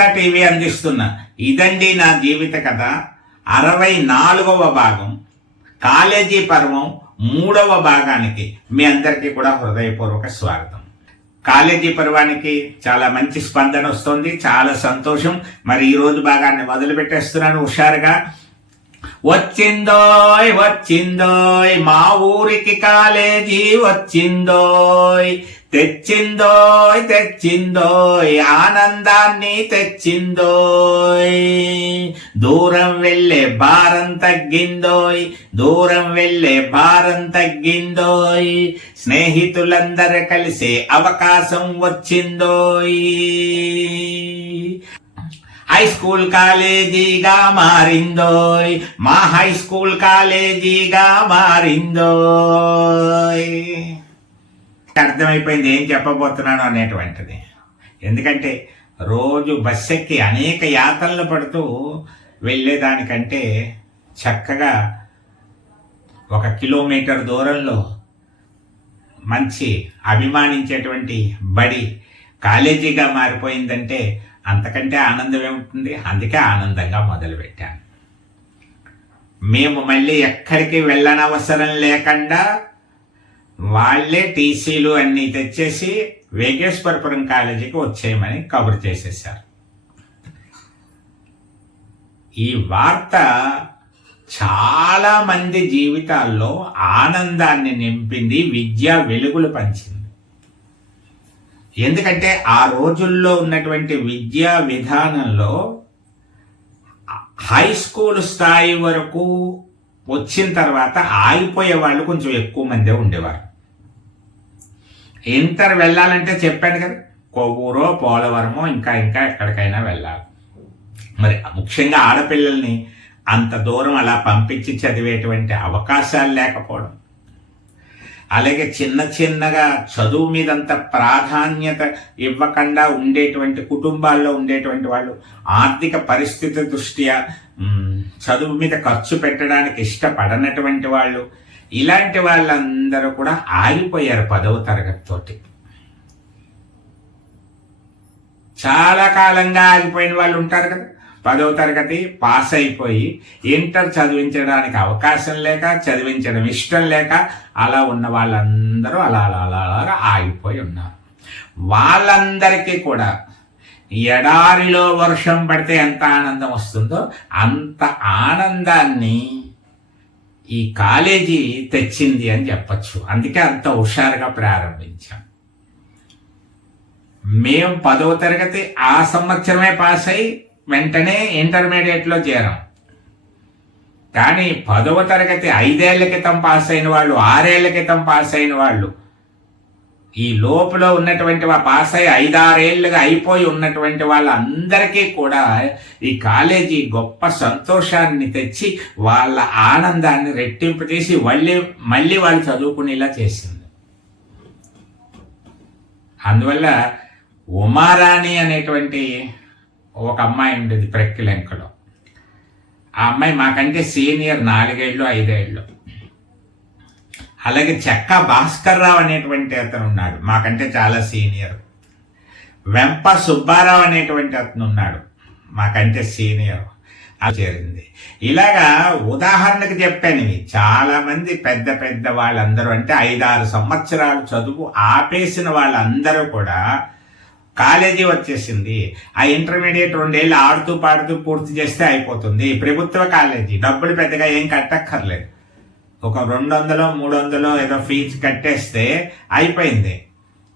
TV అందిస్తున్న. ఇదండి నా జీవిత కథ. అరవై నాలుగవ భాగం. కాలేజీ పర్వం మూడవ భాగానికి మీ అందరికీ కూడా హృదయపూర్వక స్వాగతం. కాలేజీ పర్వానికి చాలా మంచి స్పందన వస్తుంది. చాలా సంతోషం. మరి ఈ రోజు భాగాన్ని మొదలు పెట్టేస్తున్నాను హుషారుగా. వచ్చిందోయ్ వచ్చిందోయ్ మా ఊరికి కాలేజీ వచ్చిందోయ్. తెచ్చిందోయ్ తెచ్చిందోయ్ ఆనందాన్ని తెచ్చిందోయ్. దూరం వెళ్ళే భారం తగ్గిందోయ్ దూరం వెళ్ళే భారం తగ్గిందోయ్. స్నేహితులందరూ కలిసే అవకాశం వచ్చిందోయ్. హై స్కూల్ కాలేజీగా మారిందోయ్ మా హై స్కూల్ కాలేజీగా మారిందోయ్. అర్థమైపోయింది ఏం చెప్పబోతున్నాను అనేటువంటిది. ఎందుకంటే రోజు బస్సు ఎక్కి అనేక యాత్రలు పడుతూ వెళ్ళేదానికంటే చక్కగా ఒక కిలోమీటర్ దూరంలో మంచి అభిమానించేటువంటి బడి కాలేజీగా మారిపోయిందంటే అంతకంటే ఆనందం ఏముంటుంది? అందుకే ఆనందంగా మొదలుపెట్టాను. మేము మళ్ళీ ఎక్కడికి వెళ్ళనవసరం లేకుండా వాళ్ళే టీసీలు అన్నీ తెచ్చేసి వేగేశ్వరపురం కాలేజీకి వచ్చేయమని కబురు చేసేసారు ఈ వార్త చాలా మంది జీవితాల్లో ఆనందాన్ని నింపింది విద్యా వెలుగులు పంచింది. ఎందుకంటే ఆ రోజుల్లో ఉన్నటువంటి విద్యా విధానంలో హై స్కూల్ స్థాయి వరకు వచ్చిన తర్వాత ఆగిపోయే వాళ్ళు కొంచెం ఎక్కువ మందే ఉండేవారు. ఇంటర్ వెళ్ళాలంటే చెప్పాను కదా కొవ్వూరో పోలవరమో ఇంకా ఇంకా ఎక్కడికైనా వెళ్ళాలి. మరి ముఖ్యంగా ఆడపిల్లల్ని అంత దూరం అలా పంపించి చదివేటువంటి అవకాశాలు లేకపోవడం అలాగే చిన్న చిన్నగా చదువు మీదంత ప్రాధాన్యత ఇవ్వకుండా ఉండేటువంటి కుటుంబాల్లో ఉండేటువంటి వాళ్ళు ఆర్థిక పరిస్థితి దృష్ట్యా చదువు మీద ఖర్చు పెట్టడానికి ఇష్టపడనటువంటి వాళ్ళు ఇలాంటి వాళ్ళందరూ కూడా ఆగిపోయారు పదవ తరగతితోటి. చాలా కాలంగా ఆగిపోయిన వాళ్ళు ఉంటారు కదా. పదవ తరగతి పాస్ అయిపోయి ఇంటర్ చదివించడానికి అవకాశం లేక చదివించడం ఇష్టం లేక అలా ఉన్న వాళ్ళందరూ అలా అలా అలా అలా ఆగిపోయి ఉన్నారు. వాళ్ళందరికీ కూడా ఎడారిలో వర్షం పడితే ఎంత ఆనందం వస్తుందో అంత ఆనందాన్ని ఈ కాలేజీ తెచ్చింది అని చెప్పచ్చు. అందుకే అంత హుషారుగా ప్రారంభించాం. మేము పదవ తరగతి ఆ సంవత్సరమే పాస్ అయి వెంటనే ఇంటర్మీడియట్లో చేరాం. కానీ పదవ తరగతి ఐదేళ్ళ క్రితం పాస్ అయిన వాళ్ళు ఆరేళ్ళ క్రితం పాస్ అయిన వాళ్ళు ఈ లోపల ఉన్నటువంటి వా- పాస్ అయ్యి ఐదారేళ్ళుగా అయిపోయి ఉన్నటువంటి వాళ్ళందరికీ కూడా ఈ కాలేజీ గొప్ప సంతోషాన్ని తెచ్చి వాళ్ళ ఆనందాన్ని రెట్టింపు చేసి మళ్ళీ మళ్ళీ వాళ్ళు చదువుకునేలా చేసింది. అందువల్ల ఉమారాణి అనేటువంటి ఒక అమ్మాయి ఉండేది ప్రక్కిలంకలో. ఆ అమ్మాయి మాకంటే సీనియర్ నాలుగేళ్ళు ఐదేళ్ళు. అలాగే చెక్క భాస్కర్ రావు అనేటువంటి అతను ఉన్నాడు. మాకంటే చాలా సీనియర్. వెంప సుబ్బారావు అనేటువంటి అతను ఉన్నాడు. మాకంటే సీనియర్ చేరింది. ఇలాగా ఉదాహరణకు చెప్పాను ఇవి. చాలామంది పెద్ద పెద్ద వాళ్ళందరూ అంటే ఐదారు సంవత్సరాలు చదువు ఆపేసిన వాళ్ళందరూ కూడా కాలేజీ వచ్చేసింది. ఆ ఇంటర్మీడియట్ రెండేళ్ళు ఆడుతూ పాడుతూ పూర్తి చేస్తే అయిపోతుంది. ప్రభుత్వ కాలేజీ. డబ్బులు పెద్దగా ఏం కట్టక్కర్లేదు. ఒక రెండు వందలు మూడు వందలు ఏదో ఫీజు కట్టేస్తే అయిపోయింది.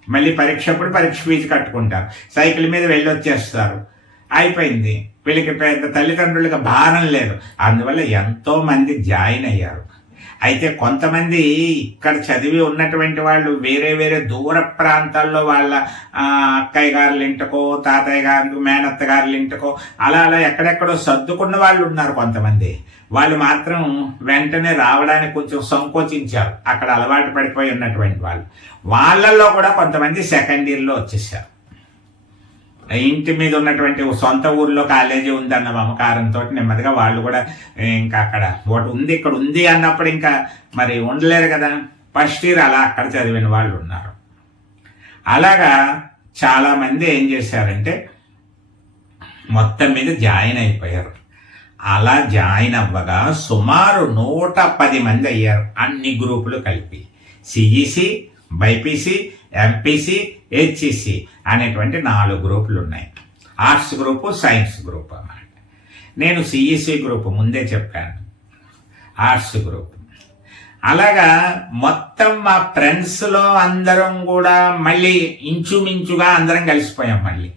మళ్ళీ పరీక్ష అప్పుడు పరీక్ష ఫీజు కట్టుకుంటారు. సైకిల్ మీద వెళ్ళి వచ్చేస్తారు అయిపోయింది. వీళ్ళకి పెద్ద తల్లిదండ్రులకి భారం లేదు. అందువల్ల ఎంతో మంది జాయిన్ అయ్యారు. అయితే కొంతమంది ఇక్కడ చదివి ఉన్నటువంటి వాళ్ళు వేరే వేరే దూర ప్రాంతాల్లో వాళ్ళ అక్కయ్య గారుల ఇంటికో తాతయ్య గారు మేనత్త గారుల ఇంటికో అలా అలా ఎక్కడెక్కడో సర్దుకున్న వాళ్ళు ఉన్నారు కొంతమంది. వాళ్ళు మాత్రం వెంటనే రావడానికి కొంచెం సంకోచించారు. అక్కడ అలవాటు పడిపోయి ఉన్నటువంటి వాళ్ళు. వాళ్ళల్లో కూడా కొంతమంది సెకండ్ ఇయర్లో వచ్చేసారు. ఇంటి మీద ఉన్నటువంటి సొంత ఊర్లో కాలేజీ ఉందన్న మమకారంతో నెమ్మదిగా వాళ్ళు కూడా ఇంకా అక్కడ ఒకటి ఉంది ఇక్కడ ఉంది అన్నప్పుడు ఇంకా మరి ఉండలేరు కదా. ఫస్ట్ ఇయర్ అలా అక్కడ చదివిన వాళ్ళు ఉన్నారు. అలాగా చాలామంది ఏం చేశారంటే మొత్తం మీద జాయిన్ అయిపోయారు. అలా జాయిన్ అవ్వగా సుమారు నూట పది మంది అయ్యారు అన్ని గ్రూపులు కలిపి. సిఈసి బైపీసీ ఎంపీసీ హెచ్ఈసి అనేటువంటి నాలుగు గ్రూపులు ఉన్నాయి. ఆర్ట్స్ గ్రూపు సైన్స్ గ్రూప్ అన్నమాట. నేను సిఈసి గ్రూప్ ముందే చెప్పాను. Arts group. అలాగా మొత్తం మా ఫ్రెండ్స్లో అందరం కూడా మళ్ళీ ఇంచుమించుగా అందరం కలిసిపోయాం మళ్ళీ.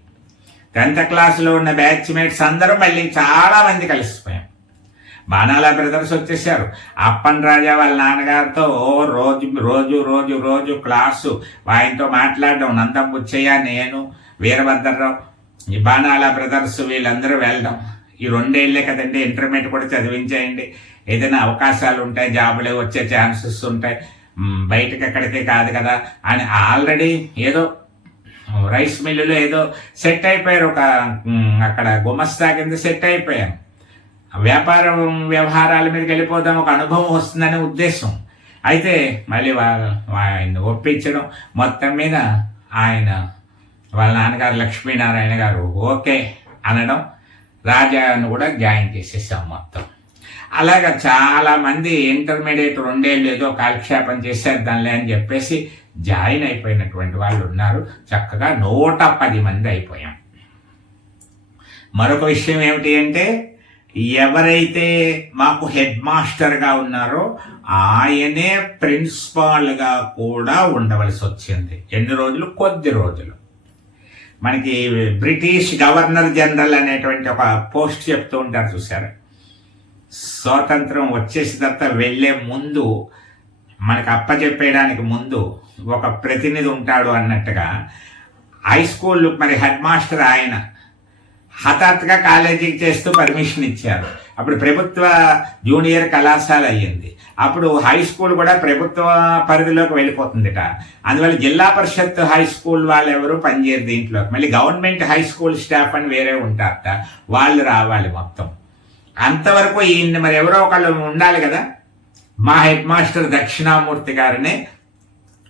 టెన్త్ క్లాస్లో ఉన్న బ్యాచ్మేట్స్ అందరం మళ్ళీ చాలామంది కలిసిపోయాం. బాణాల బ్రదర్స్ వచ్చేసారు అప్పన్ రాజా వాళ్ళ నాన్నగారితో ఓ రోజు రోజు రోజు రోజు క్లాసు ఆయనతో మాట్లాడడం. నందం బుచ్చయ్య నేను వీరభద్రరావు ఈ బాణాల బ్రదర్స్ వీళ్ళందరూ వెళ్ళడం. ఈ రెండేళ్ళే కదండి ఇంటర్మీడియట్ కూడా చదివించేయండి. ఏదైనా అవకాశాలు ఉంటాయి జాబులే వచ్చే ఛాన్సెస్ ఉంటాయి. బయటకి బయటకు కాదు కదా అని ఆల్రెడీ ఏదో రైస్ మిల్లులో ఏదో సెట్ అయిపోయారు. ఒక అక్కడ గుమస్తా కింద సెట్ అయిపోయాను వ్యాపారం వ్యవహారాల మీదకి వెళ్ళిపోదాం ఒక అనుభవం వస్తుందనే ఉద్దేశం. అయితే మళ్ళీ ఆయన ఒప్పించడం మొత్తం మీద ఆయన వాళ్ళ నాన్నగారు లక్ష్మీనారాయణ గారు ఓకే అనడం రాజాను కూడా జాయిన్ చేసేసాం మొత్తం. అలాగా చాలామంది ఇంటర్మీడియట్ రెండేళ్ళు ఏదో కాలక్షేపం చేసేద్దాంలే అని చెప్పేసి జాయిన్ అయిపోయినటువంటి వాళ్ళు ఉన్నారు. చక్కగా నూట పది మంది అయిపోయాం. మరొక విషయం ఏమిటి అంటే ఎవరైతే మాకు హెడ్ మాస్టర్గా ఉన్నారో ఆయనే ప్రిన్సిపాల్గా కూడా ఉండవలసి వచ్చింది. ఎన్ని రోజులు? కొద్ది రోజులు. మనకి బ్రిటిష్ గవర్నర్ జనరల్ అనేటువంటి ఒక పోస్ట్ చెప్తూ ఉంటారు చూసారు స్వాతంత్రం వచ్చేసిన తర్వాత వెళ్ళే ముందు మనకు అప్పచెప్పేయడానికి ముందు ఒక ప్రతినిధి ఉంటాడు అన్నట్టుగా హై స్కూల్ మరి హెడ్ మాస్టర్ ఆయన హఠాత్గా కాలేజీకి చేస్తూ పర్మిషన్ ఇచ్చారు. అప్పుడు ప్రభుత్వ జూనియర్ కళాశాల అయ్యింది. అప్పుడు హై స్కూల్ కూడా ప్రభుత్వ పరిధిలోకి వెళ్ళిపోతుందిట. అందువల్ల జిల్లా పరిషత్ హై స్కూల్ వాళ్ళు ఎవరు పనిచేయరు దీంట్లో. మళ్ళీ గవర్నమెంట్ హై స్కూల్ స్టాఫ్ అని వేరే ఉంటారట. వాళ్ళు రావాలి మొత్తం. అంతవరకు ఈయన మరి ఎవరో ఒకళ్ళు ఉండాలి కదా? మా హెడ్ మాస్టర్ దక్షిణామూర్తి గారిని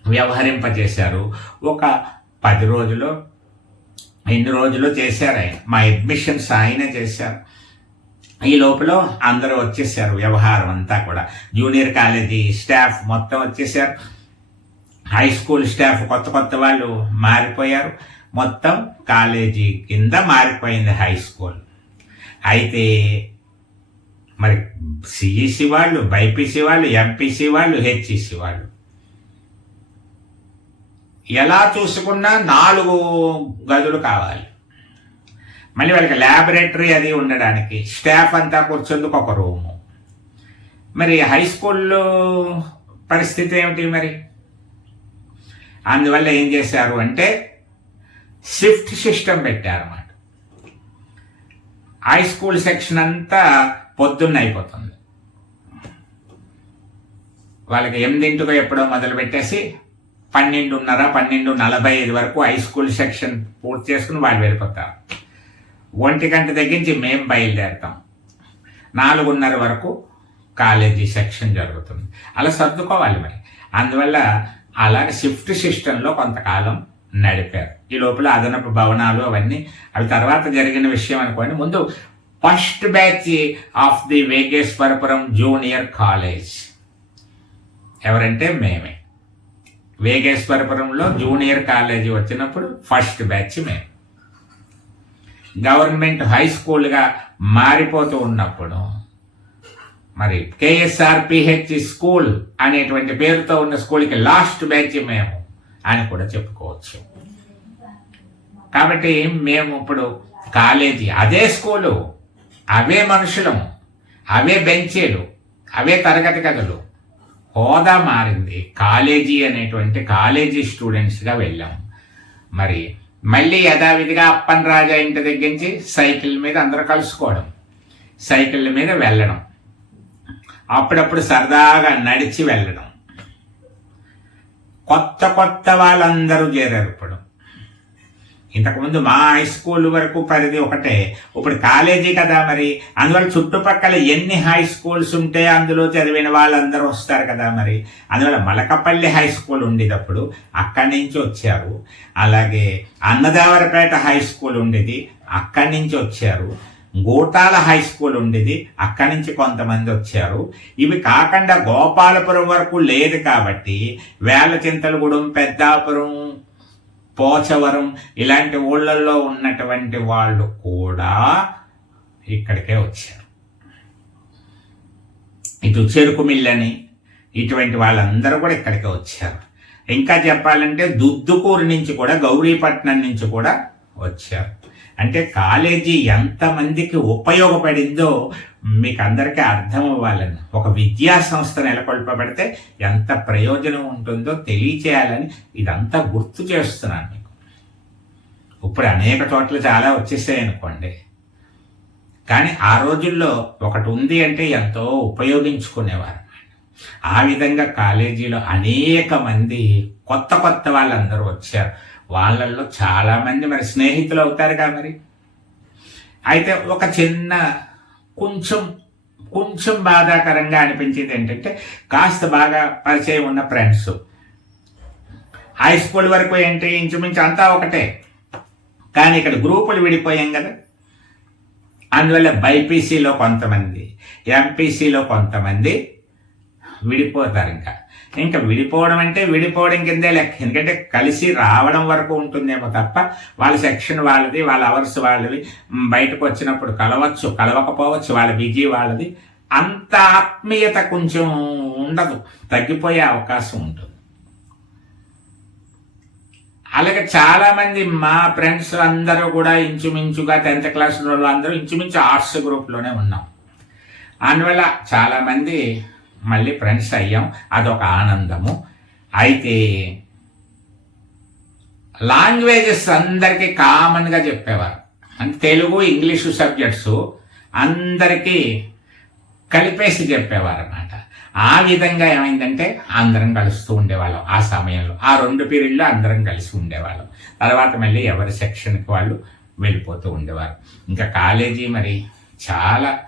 వ్యవహరింపజేశారు. ఒక పది రోజులు ఎన్ని రోజులు చేశారు ఆయన. మా అడ్మిషన్స్ ఆయనే చేశారు. ఈ లోపల అందరూ వచ్చేసారు వ్యవహారం అంతా కూడా. జూనియర్ కాలేజీ స్టాఫ్ మొత్తం వచ్చేసారు. హై స్కూల్ స్టాఫ్ కొత్త కొత్త వాళ్ళు మారిపోయారు. మొత్తం కాలేజీ కింద మారిపోయింది హై స్కూల్ అయితే మరి సిఈసి వాళ్ళు బైపీసీ వాళ్ళు ఎంపీసీ వాళ్ళు హెచ్ఈసి వాళ్ళు ఎలా చూసుకున్నా నాలుగు గదులు కావాలి. మళ్ళీ వాళ్ళకి ల్యాబొరేటరీ అది ఉండడానికి. స్టాఫ్ అంతా కూర్చుందుకు ఒక రూము మరి హై స్కూల్లో పరిస్థితి ఏమిటి మరి? అందువల్ల ఏం చేశారు అంటే షిఫ్ట్ సిస్టమ్ పెట్టారన్నమాట. హై స్కూల్ సెక్షన్ అంతా పొద్దున్న అయిపోతుంది. వాళ్ళకి ఎనిమిదింటికో ఎప్పుడో మొదలు పెట్టేసి పన్నెండున్నర పన్నెండు నలభై ఐదు వరకు హై స్కూల్ సెక్షన్ పూర్తి చేసుకుని వాళ్ళు వెళ్ళిపోతారు. ఒంటి గంట తగ్గించి మేము బయలుదేరుతాం. నాలుగున్నర వరకు కాలేజీ సెక్షన్ జరుగుతుంది. అలా సర్దుకోవాలి మరి. అందువల్ల అలాగే షిఫ్ట్ సిస్టంలో కొంతకాలం నడిపారు. ఈ లోపల అదనపు భవనాలు అవన్నీ అవి తర్వాత జరిగిన విషయం అనుకోండి. ముందు first batch of the Vegeshwarapuram junior college ఎవరంటే మేమే. వేగేశ్వరపురంలో జూనియర్ కాలేజీ వచ్చినప్పుడు ఫస్ట్ బ్యాచ్ మేము. గవర్నమెంట్ హై స్కూల్గా మారిపోతూ ఉన్నప్పుడు మరి కేఎస్ఆర్ పిహెచ్ స్కూల్ అనేటువంటి పేరుతో ఉన్న స్కూల్కి లాస్ట్ బ్యాచ్ మేము అని కూడా చెప్పుకోవచ్చు. కాబట్టి మేము ఇప్పుడు కాలేజీ అదే స్కూలు అవే మనుషులము అవే బెంచీలు అవే తరగతి గదులు. హోదా మారింది. కాలేజీ అనేటువంటి కాలేజీ స్టూడెంట్స్గా వెళ్ళాం. మరి మళ్ళీ యథావిధిగా అప్పన్ రాజా ఇంటి దగ్గర నుంచి సైకిల్ మీద అందరూ కలుసుకోవడం సైకిళ్ళ మీద వెళ్ళడం అప్పుడప్పుడు సరదాగా నడిచి వెళ్ళడం. కొత్త కొత్త వాళ్ళందరూ చేరారు ఇప్పుడు. ఇంతకుముందు మా హై స్కూల్ వరకు పరిధి ఒకటే. ఇప్పుడు కాలేజీ కదా మరి. అందువల్ల చుట్టుపక్కల ఎన్ని హై స్కూల్స్ ఉంటే అందులో చదివిన వాళ్ళందరూ వస్తారు కదా మరి. అందువల్ల మలకపల్లి హై స్కూల్ ఉండేటప్పుడు అక్కడి నుంచి వచ్చారు. అలాగే అన్నదావరపేట హై స్కూల్ ఉండేది. అక్కడి నుంచి వచ్చారు. గోటాల హై స్కూల్ ఉండేది. అక్కడి నుంచి కొంతమంది వచ్చారు. ఇవి కాకుండా గోపాలపురం వరకు లేదు కాబట్టి వేల చింతలగూడెం పెద్దాపురం పోచవరం ఇలాంటి ఊళ్ళల్లో ఉన్నటువంటి వాళ్ళు కూడా ఇక్కడికే వచ్చారు. ఇటు చెరుకు మిల్లని ఇటువంటి వాళ్ళందరూ కూడా ఇక్కడికే వచ్చారు. ఇంకా చెప్పాలంటే దుద్దుకూరు నుంచి కూడా గౌరీపట్నం నుంచి కూడా వచ్చారు. అంటే కాలేజీ ఎంతమందికి ఉపయోగపడిందో మీకు అందరికీ అర్థం అవ్వాలని. ఒక విద్యా సంస్థ నెలకొల్పబడితే ఎంత ప్రయోజనం ఉంటుందో తెలియచేయాలని ఇదంతా గుర్తు చేస్తున్నాను మీకు. ఇప్పుడు అనేక చోట్ల చాలా వచ్చేసాయి అనుకోండి. కానీ ఆ రోజుల్లో ఒకటి ఉంది అంటే ఎంతో ఉపయోగించుకునేవారు. ఆ విధంగా కాలేజీలో అనేక మంది కొత్త కొత్త వాళ్ళందరూ వచ్చారు. వాళ్ళల్లో చాలామంది మరి స్నేహితులు అవుతారుగా మరి. అయితే ఒక చిన్న కొంచెం కొంచెం బాధాకరంగా అనిపించేది ఏంటంటే కాస్త బాగా పరిచయం ఉన్న ఫ్రెండ్స్ హై స్కూల్ వరకు ఏంటి? ఇంచుమించు అంతా ఒకటే. కానీ ఇక్కడ గ్రూపులు విడిపోయాం కదా. అందువల్ల బైపీసీలో కొంతమంది ఎంపీసీలో కొంతమంది విడిపోతారు ఇంకా. ఇంకా విడిపోవడం అంటే విడిపోవడం కిందే లెక్క. ఎందుకంటే కలిసి రావడం వరకు ఉంటుందేమో తప్ప వాళ్ళ సెక్షన్ వాళ్ళది వాళ్ళ అవర్స్ వాళ్ళవి బయటకు వచ్చినప్పుడు కలవచ్చు కలవకపోవచ్చు వాళ్ళ బిజీ వాళ్ళది. అంత ఆత్మీయత కొంచెం ఉండదు. తగ్గిపోయే అవకాశం ఉంటుంది. అలాగే చాలామంది మా ఫ్రెండ్స్ అందరూ కూడా ఇంచుమించుగా టెన్త్ క్లాస్ వాళ్ళు అందరూ ఇంచుమించు ఆర్ట్స్ గ్రూప్లోనే ఉన్నాం. అందువల్ల చాలామంది మళ్ళీ ఫ్రెండ్స్ అయ్యాం. అదొక ఆనందము. అయితే లాంగ్వేజెస్ అందరికీ కామన్గా చెప్పేవారు. అంటే తెలుగు ఇంగ్లీషు సబ్జెక్ట్స్ అందరికీ కలిపేసి చెప్పేవారు అన్నమాట ఆ విధంగా ఏమైందంటే అందరం కలుస్తూ ఉండేవాళ్ళం ఆ సమయంలో. ఆ రెండు పీరియడ్లో అందరం కలిసి ఉండేవాళ్ళం. తర్వాత మళ్ళీ ఎవరి సెక్షన్కి వాళ్ళు వెళ్ళిపోతూ ఉండేవారు. ఇంకా కాలేజీ మరి చాలా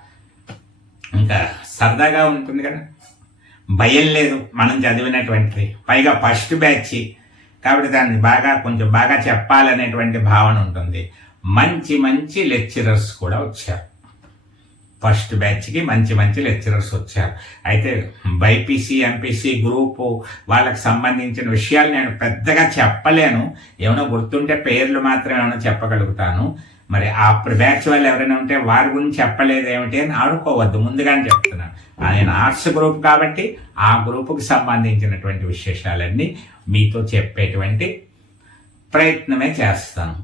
ఇంకా సరదాగా ఉంటుంది కదా. భయం లేదు మనం చదివినటువంటిది. పైగా ఫస్ట్ బ్యాచ్ కాబట్టి దాన్ని బాగా కొంచెం బాగా చెప్పాలనేటువంటి భావన ఉంటుంది. మంచి మంచి లెక్చరర్స్ కూడా వచ్చారు. ఫస్ట్ బ్యాచ్కి మంచి మంచి లెక్చరర్స్ వచ్చారు. అయితే బైపీసీ ఎంపీసీ గ్రూపు వాళ్ళకి సంబంధించిన విషయాలు నేను పెద్దగా చెప్పలేను. ఏమైనా గుర్తుంటే పేర్లు మాత్రం ఏమైనా చెప్పగలుగుతాను. మరి అప్పుడు బ్యాచ్ వాళ్ళు ఎవరైనా ఉంటే వారి గురించి చెప్పలేదు ఏమిటి అని ఆడుకోవద్దు. ముందుగానే చెప్తున్నాను. నేను ఆర్ట్స్ గ్రూప్ కాబట్టి ఆ గ్రూపుకి సంబంధించినటువంటి విశేషాలన్నీ మీతో చెప్పేటువంటి ప్రయత్నమే చేస్తాను.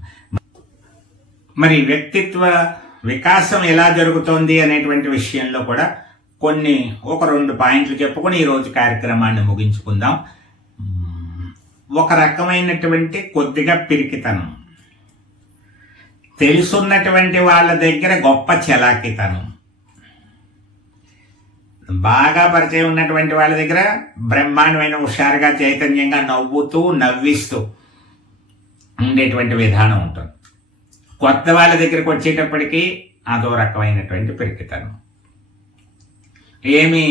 మరి వ్యక్తిత్వ వికాసం ఎలా జరుగుతోంది అనేటువంటి విషయంలో కూడా కొన్ని ఒక రెండు పాయింట్లు చెప్పుకొని ఈరోజు కార్యక్రమాన్ని ముగించుకుందాం. ఒక రకమైనటువంటి కొద్దిగా పిరికితనం. తెలుసున్నటువంటి వాళ్ళ దగ్గర గొప్ప చలాకితనం. బాగా పరిచయం ఉన్నటువంటి వాళ్ళ దగ్గర బ్రహ్మాండమైన హుషారుగా చైతన్యంగా నవ్వుతూ నవ్విస్తూ ఉండేటువంటి విధానం ఉంటుంది. కొత్త వాళ్ళ దగ్గరికి వచ్చేటప్పటికీ అదో రకమైనటువంటి పెరికితనం. ఏమి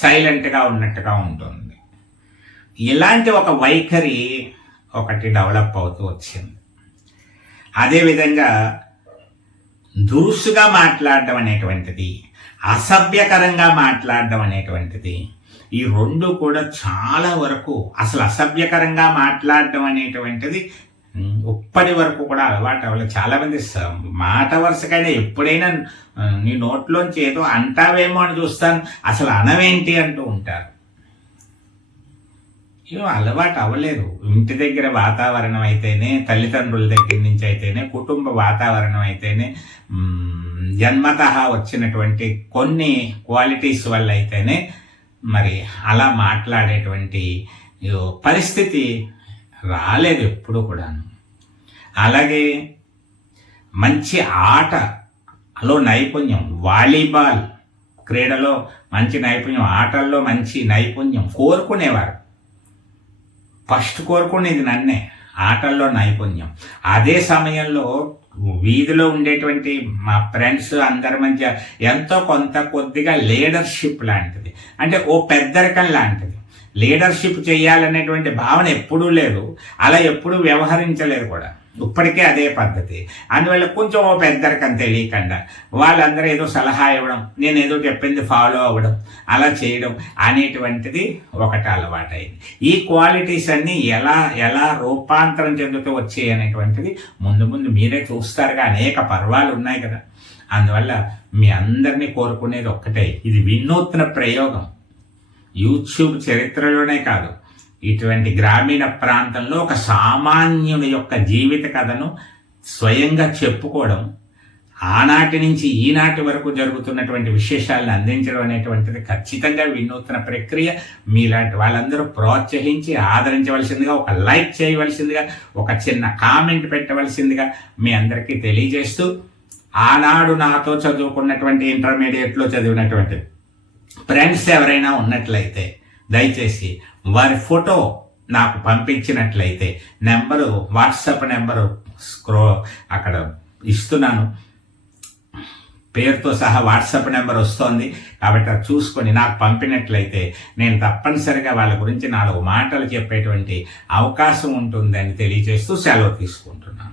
సైలెంట్గా ఉన్నట్టుగా ఉంటుంది. ఇలాంటి ఒక వైఖరి ఒకటి డెవలప్ అవుతూ వచ్చింది. అదేవిధంగా దురుసుగా మాట్లాడడం అనేటువంటిది అసభ్యకరంగా మాట్లాడడం అనేటువంటిది ఈ రెండు కూడా చాలా వరకు అసలు అసభ్యకరంగా మాట్లాడడం అనేటువంటిది ఇప్పటి వరకు కూడా అలవాటు అవ్వలేదు. చాలామంది మాట వరుసకైనా ఎప్పుడైనా నీ నోట్లోంచి ఏదో అంటావేమో అని చూస్తాను అసలు అనవేంటి అంటూ ఉంటారు. ఏం అలవాటు అవ్వలేదు. ఇంటి దగ్గర వాతావరణం అయితేనే తల్లిదండ్రుల దగ్గర నుంచి అయితేనే కుటుంబ వాతావరణం అయితేనే జన్మత వచ్చినటువంటి కొన్ని క్వాలిటీస్ వల్ల అయితేనే మరి అలా మాట్లాడేటువంటి పరిస్థితి రాలేదు ఎప్పుడు కూడాను. అలాగే మంచి ఆటలో నైపుణ్యం వాలీబాల్ క్రీడలో మంచి నైపుణ్యం ఆటల్లో మంచి నైపుణ్యం కోరుకునేవారు. ఫస్ట్ కోరుకునేది నన్నే ఆటల్లో నైపుణ్యం. అదే సమయంలో వీధిలో ఉండేటువంటి మా ఫ్రెండ్స్ అందరి మధ్య ఎంతో కొంత కొద్దిగా లీడర్షిప్ లాంటిది. అంటే ఓ పెద్దరికం లాంటిది. లీడర్షిప్ చేయాలనేటువంటి భావన ఎప్పుడూ లేదు. అలా ఎప్పుడూ వ్యవహరించలేదు కూడా. ఇప్పటికే అదే పద్ధతి. అందువల్ల కొంచెం ఓ పెద్దరికం తెలియకుండా వాళ్ళందరూ ఏదో సలహా ఇవ్వడం నేను ఏదో చెప్పింది ఫాలో అవ్వడం అలా చేయడం అనేటువంటిది ఒకటి అలవాటైంది. ఈ క్వాలిటీస్ అన్నీ ఎలా ఎలా రూపాంతరం చెందుతూ వచ్చాయి అనేటువంటిది ముందు ముందు మీరే చూస్తారుగా. అనేక పర్వాలు ఉన్నాయి కదా. అందువల్ల మీ అందరినీ కోరుకునేది ఒక్కటే. ఇది వినూత్న ప్రయోగం. యూట్యూబ్ చరిత్రలోనే కాదు ఇటువంటి గ్రామీణ ప్రాంతంలో ఒక సామాన్యుని యొక్క జీవిత కథను స్వయంగా చెప్పుకోవడం ఆనాటి నుంచి ఈనాటి వరకు జరుగుతున్నటువంటి విశేషాలను అందించడం అనేటువంటిది ఖచ్చితంగా వినూత్న ప్రక్రియ. మీలాంటి వాళ్ళందరూ ప్రోత్సహించి ఆదరించవలసిందిగా ఒక లైక్ చేయవలసిందిగా ఒక చిన్న కామెంట్ పెట్టవలసిందిగా మీ అందరికీ తెలియజేస్తూ ఆనాడు నాతో చదువుకున్నటువంటి ఇంటర్మీడియట్లో చదివినటువంటి ఫ్రెండ్స్ ఎవరైనా ఉన్నట్లయితే దయచేసి వారి ఫోటో నాకు పంపించినట్లయితే నెంబరు వాట్సాప్ నెంబరు స్క్రో అక్కడ ఇస్తున్నాను. పేరుతో సహా వాట్సాప్ నెంబర్ వస్తోంది. కాబట్టి అది చూసుకొని నాకు పంపినట్లయితే నేను తప్పనిసరిగా వాళ్ళ గురించి నాలుగు మాటలు చెప్పేటువంటి అవకాశం ఉంటుందని తెలియజేస్తూ సెలవు తీసుకుంటున్నాను.